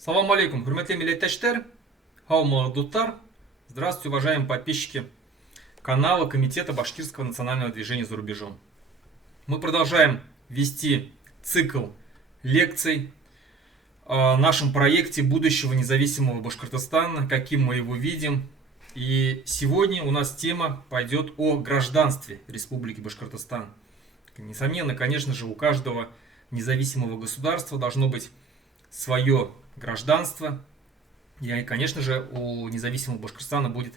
Салам алейкум, хурматле милләттәштәр, һаумы дуттар. Здравствуйте, уважаемые подписчики канала Комитета Башкирского национального движения за рубежом. Мы продолжаем вести цикл лекций о нашем проекте будущего независимого Башкортостана, каким мы его видим. И сегодня у нас тема пойдет о гражданстве Республики Башкортостан. Несомненно, конечно же, у каждого независимого государства должно быть свое гражданство. И, конечно же, у независимого Башкортостана будет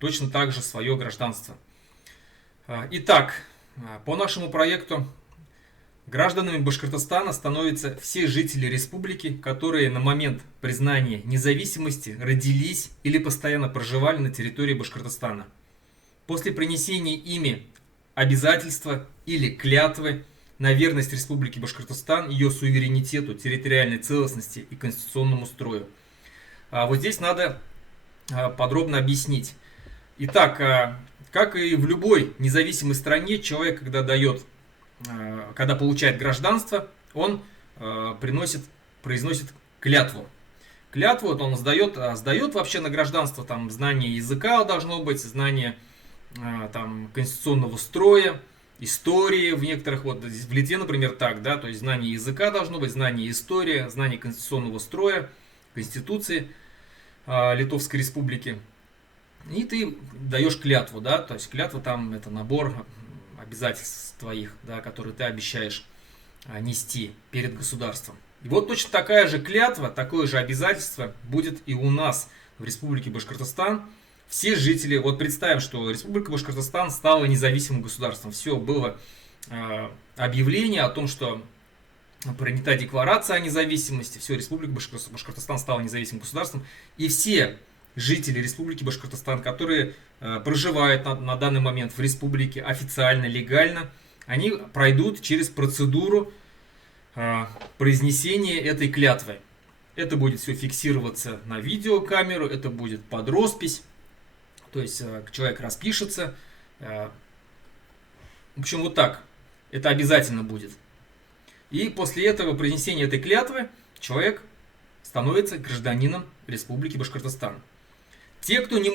точно так же свое гражданство. Итак, по нашему проекту гражданами Башкортостана становятся все жители республики, которые на момент признания независимости родились или постоянно проживали на территории Башкортостана. После принесения ими обязательства или клятвы на верность Республике Башкортостан, ее суверенитету, территориальной целостности и конституционному строю. Вот здесь надо подробно объяснить. Итак, как и в любой независимой стране, человек, когда получает гражданство, он произносит клятву. Клятву он сдает вообще на гражданство, там знание языка должно быть, знание там конституционного строя, истории в некоторых, вот в Литве, например, так, да, то есть знание языка должно быть, знание истории, знание конституционного строя, конституции Литовской Республики. И ты даешь клятву, да, то есть клятва там это набор обязательств твоих, да, которые ты обещаешь нести перед государством. И вот точно такая же клятва, такое же обязательство будет и у нас в Республике Башкортостан. Все жители, вот представим, что Республика Башкортостан стала независимым государством. Все, было объявление о том, что принята декларация о независимости. Все, Республика Башкортостан стала независимым государством. И все жители Республики Башкортостан, которые проживают на данный момент в республике официально, легально, они пройдут через процедуру произнесения этой клятвы. Это будет все фиксироваться на видеокамеру, это будет под роспись. То есть человек распишется. В общем, вот так. Это обязательно будет. И после этого произнесения этой клятвы человек становится гражданином Республики Башкортостан. Те, кто не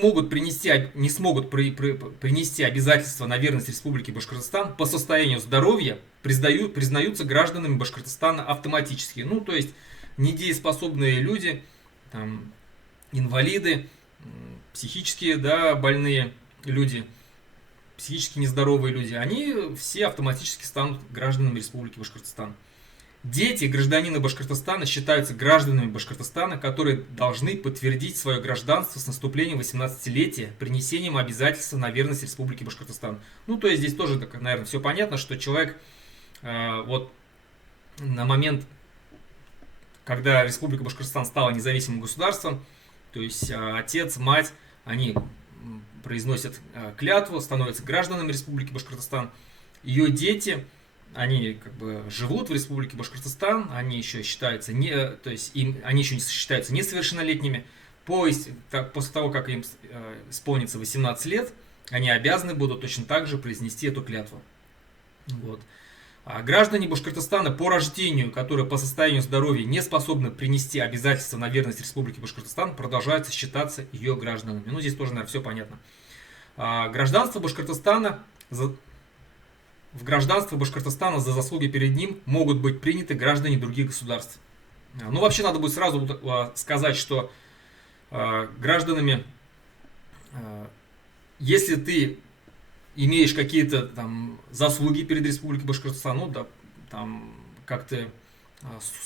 смогут принести обязательства на верность Республике Башкортостан, по состоянию здоровья признаются гражданами Башкортостана автоматически. Ну, то есть недееспособные люди, там, инвалиды, психически больные люди, психически нездоровые люди, они все автоматически станут гражданами Республики Башкортостан. Дети гражданина Башкортостана считаются гражданами Башкортостана, которые должны подтвердить свое гражданство с наступлением 18-летия принесением обязательства на верность Республике Башкортостан. Ну, то есть здесь тоже, наверное, все понятно, что человек вот на момент, когда Республика Башкортостан стала независимым государством, то есть отец, мать, они произносят клятву, становятся гражданами Республики Башкортостан. Ее дети, они как бы живут в Республике Башкортостан, они еще считаются они еще не считаются несовершеннолетними. После того, как им исполнится 18 лет, они обязаны будут точно так же произнести эту клятву. Вот. А граждане Башкортостана по рождению, которые по состоянию здоровья не способны принести обязательства на верность Республике Башкортостан, продолжают считаться ее гражданами. Ну, здесь тоже, наверное, все понятно. Гражданство Башкортостана, в гражданство Башкортостана за заслуги перед ним могут быть приняты граждане других государств. Ну, вообще, надо будет сразу сказать, что гражданами, если ты имеешь какие-то там заслуги перед Республикой Башкортостан, ну, да, там, как ты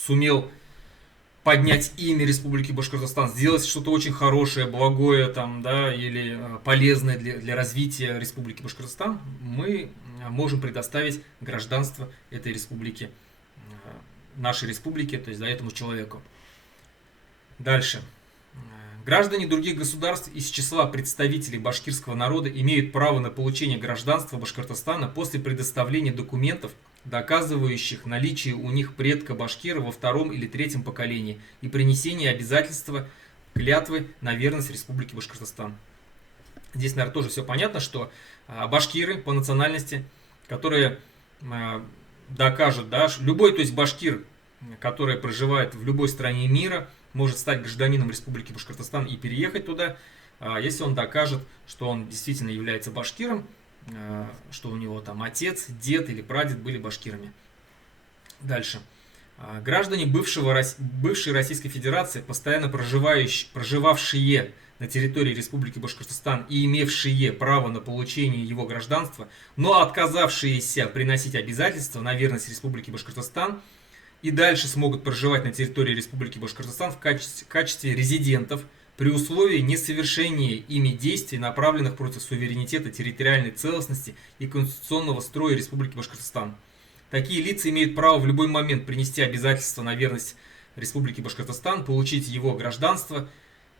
сумел поднять имя Республики Башкортостан, сделать что-то очень хорошее, благое там, да, или полезное для развития Республики Башкортостан, мы можем предоставить гражданство этой республики, нашей республики, то есть этому человеку. Дальше. Граждане других государств из числа представителей башкирского народа имеют право на получение гражданства Башкортостана после предоставления документов, доказывающих наличие у них предка башкира во втором или третьем поколении и принесения обязательства клятвы на верность Республике Башкортостан. Здесь, наверное, тоже все понятно, что башкиры по национальности, которые докажут, да, любой, то есть башкир, который проживает в любой стране мира, может стать гражданином Республики Башкортостан и переехать туда, если он докажет, что он действительно является башкиром, что у него там отец, дед или прадед были башкирами. Дальше. Граждане бывшей Российской Федерации, постоянно проживавшие на территории Республики Башкортостан и имевшие право на получение его гражданства, но отказавшиеся приносить обязательства на верность Республике Башкортостан, и дальше смогут проживать на территории Республики Башкортостан в качестве резидентов при условии несовершения ими действий, направленных против суверенитета, территориальной целостности и конституционного строя Республики Башкортостан. Такие лица имеют право в любой момент принести обязательства на верность Республике Башкортостан, получить его гражданство,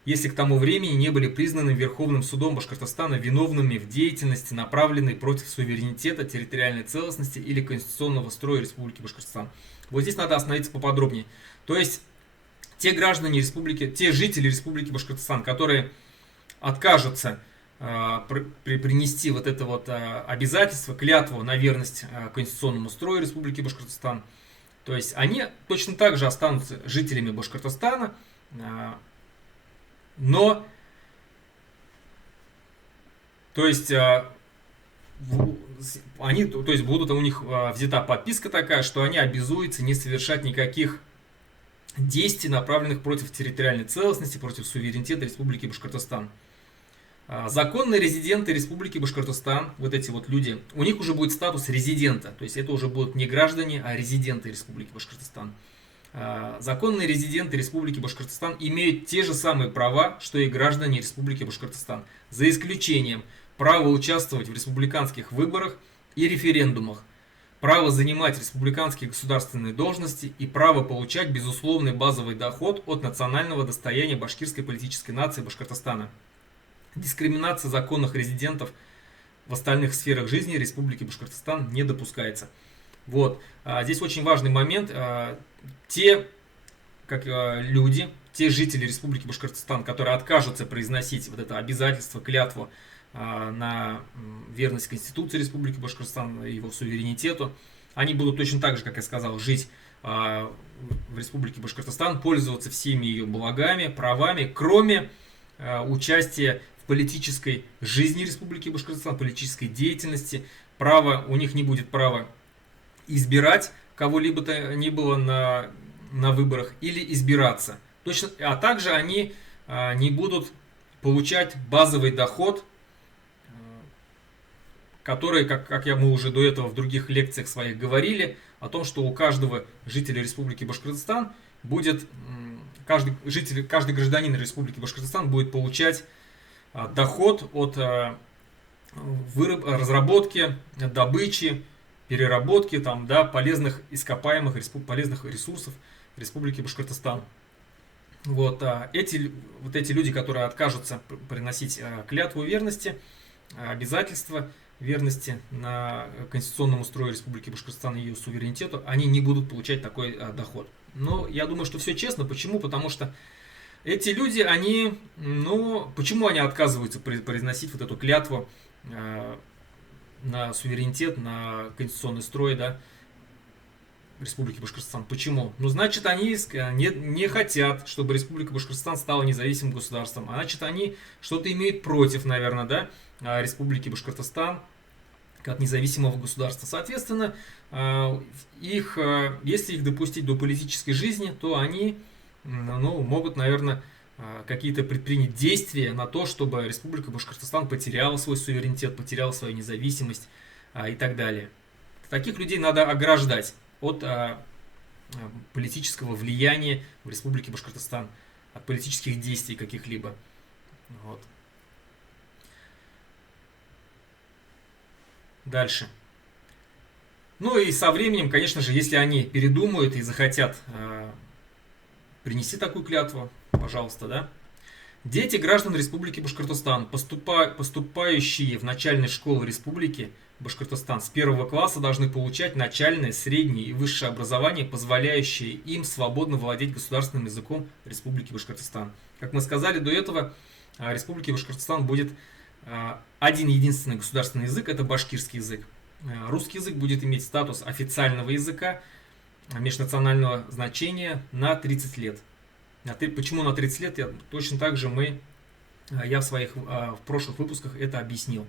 если к тому времени не были признаны Верховным судом Башкортостана виновными в деятельности, направленной против суверенитета, территориальной целостности или конституционного строя Республики Башкортостан. Вот здесь надо остановиться поподробнее. То есть те граждане республики, те жители Республики Башкортостан, которые откажутся принести вот это вот обязательство, клятву на верность конституционному строю Республики Башкортостан, то есть они точно так же останутся жителями Башкортостана, но то есть они, то есть будут у них взята подписка такая, что они обязуются не совершать никаких действий, направленных против территориальной целостности, против суверенитета Республики Башкортостан. Законные резиденты Республики Башкортостан, вот эти вот люди, у них уже будет статус резидента, то есть это уже будут не граждане, а резиденты Республики Башкортостан. Законные резиденты Республики Башкортостан имеют те же самые права, что и граждане Республики Башкортостан, за исключением права участвовать в республиканских выборах и референдумах, право занимать республиканские государственные должности и право получать безусловный базовый доход от национального достояния башкирской политической нации Башкортостана. Дискриминация законных резидентов в остальных сферах жизни Республики Башкортостан не допускается. Вот. Здесь очень важный момент. Те люди, те жители Республики Башкортостан, которые откажутся произносить вот это обязательство, клятву на верность Конституции Республики Башкортостан, его суверенитету, они будут точно так же, как я сказал, жить в Республике Башкортостан, пользоваться всеми ее благами, правами, кроме участия в политической жизни Республики Башкортостан, политической деятельности. У них не будет права избирать кого-либо то ни было на выборах или избираться. Точно, а также они не будут получать базовый доход, который, как мы уже до этого в других лекциях своих говорили, о том, что у каждого жителя Республики Башкортостан будет, каждый гражданин Республики Башкортостан будет получать доход от разработки, добычи, переработки там, да, полезных ископаемых, полезных ресурсов Республики Башкортостан. Вот эти люди, которые откажутся приносить клятву верности, обязательства верности на конституционному строю Республики Башкортостан и ее суверенитету, они не будут получать такой доход. Но я думаю, что все честно. Почему? Потому что эти люди, почему они отказываются произносить вот эту клятву на суверенитет, на конституционный строй, да, Республики Башкортостан? Почему? Значит, они не хотят, чтобы Республика Башкортостан стала независимым государством. А значит, они что-то имеют против, наверное, да, Республики Башкортостан как независимого государства. Соответственно, если их допустить до политической жизни, то они могут, наверное, какие-то предпринять действия на то, чтобы Республика Башкортостан потеряла свой суверенитет, потеряла свою независимость и так далее. Таких людей надо ограждать от политического влияния в Республике Башкортостан, от политических действий каких-либо. Вот. Дальше. И со временем, конечно же, если они передумают и захотят принести такую клятву, пожалуйста, да. Дети граждан Республики Башкортостан, поступающие в начальные школы Республики Башкортостан с 1 класса, должны получать начальное, среднее и высшее образование, позволяющее им свободно владеть государственным языком Республики Башкортостан. Как мы сказали до этого, в Республике Башкортостан будет один единственный государственный язык, это башкирский язык. Русский язык будет иметь статус официального языка межнационального значения на 30 лет. Почему на 30 лет? Точно так же я в прошлых выпусках это объяснил.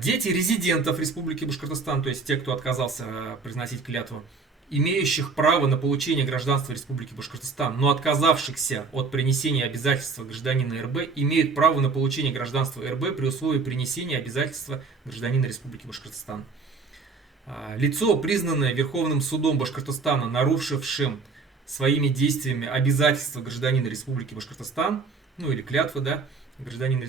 Дети резидентов Республики Башкортостан, то есть те, кто отказался произносить клятву, имеющих право на получение гражданства Республики Башкортостан, но отказавшихся от принесения обязательства гражданина РБ, имеют право на получение гражданства РБ при условии принесения обязательства гражданина Республики Башкортостан. Лицо, признанное Верховным судом Башкортостана, нарушившим своими действиями обязательства гражданина Республики Башкортостан, ну или клятвы, да, гражданин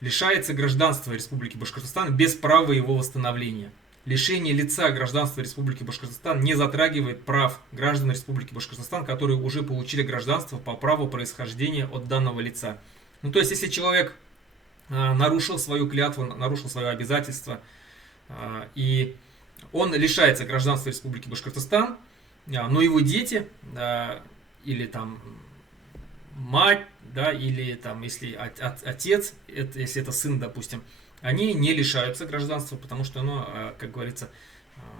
лишается гражданства Республики Башкортостан без права его восстановления. Лишение лица гражданства Республики Башкортостан не затрагивает прав граждан Республики Башкортостан, которые уже получили гражданство по праву происхождения от данного лица. Ну, то есть, если человек нарушил свою клятву, нарушил свое обязательство, и он лишается гражданства Республики Башкортостан, но его дети, или там мать, да, или там, если отец, если это сын, допустим, они не лишаются гражданства, потому что, как говорится,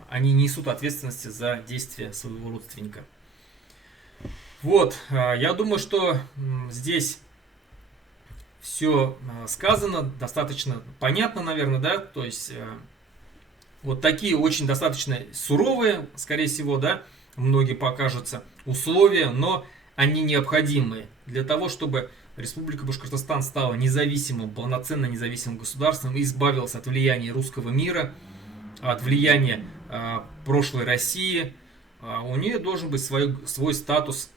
они несут ответственности за действия своего родственника. Вот, я думаю, что здесь все сказано, достаточно понятно, наверное, да, то есть вот такие очень достаточно суровые, скорее всего, да, многие покажутся условия, но они необходимые для того, чтобы Республика Башкортостан стала независимым, полноценно независимым государством и избавилась от влияния русского мира, от влияния прошлой России. У нее должен быть свой статус,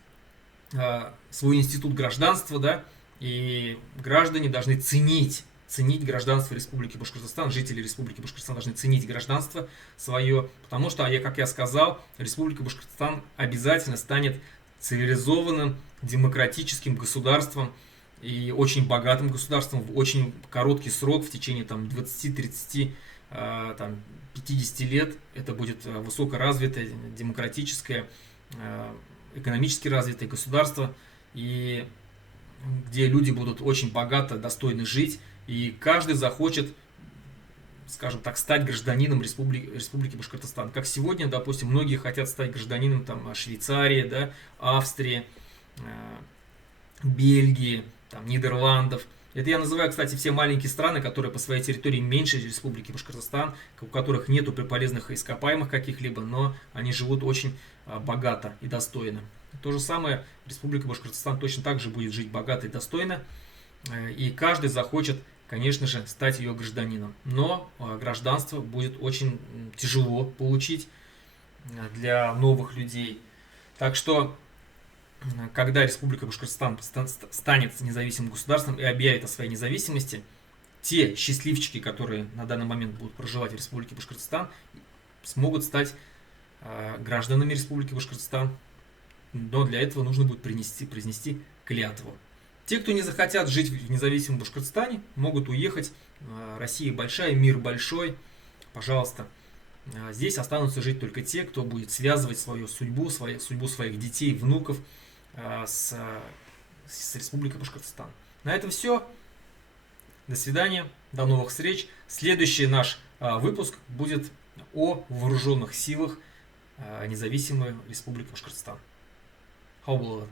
свой институт гражданства, да, и граждане должны ценить гражданство Республики Башкортостан, жители Республики Башкортостан должны ценить гражданство свое, потому что, как я сказал, Республика Башкортостан обязательно станет цивилизованным, демократическим государством и очень богатым государством в очень короткий срок, в течение там, 20, 30, 50 лет. Это будет высокоразвитое, демократическое, экономически развитое государство, и где люди будут очень богато, достойно жить, и каждый захочет, скажем так, стать гражданином Республики Башкортостан. Как сегодня, допустим, многие хотят стать гражданином там, Швейцарии, да, Австрии, Бельгии, там, Нидерландов. Это я называю, кстати, все маленькие страны, которые по своей территории меньше Республики Башкортостан, у которых нету полезных ископаемых каких-либо, но они живут очень богато и достойно. То же самое Республика Башкортостан точно так же будет жить богато и достойно, и каждый захочет, конечно же, стать ее гражданином. Но гражданство будет очень тяжело получить для новых людей. Так что, когда Республика Башкортостан станет независимым государством и объявит о своей независимости, те счастливчики, которые на данный момент будут проживать в Республике Башкортостан, смогут стать гражданами Республики Башкортостан. Но для этого нужно будет произнести клятву. Те, кто не захотят жить в независимом Башкортостане, могут уехать. Россия большая, мир большой. Пожалуйста. Здесь останутся жить только те, кто будет связывать свою судьбу своих детей, внуков с Республикой Башкортостан. На этом все. До свидания. До новых встреч. Следующий наш выпуск будет о вооруженных силах независимой Республики Башкортостан. Хау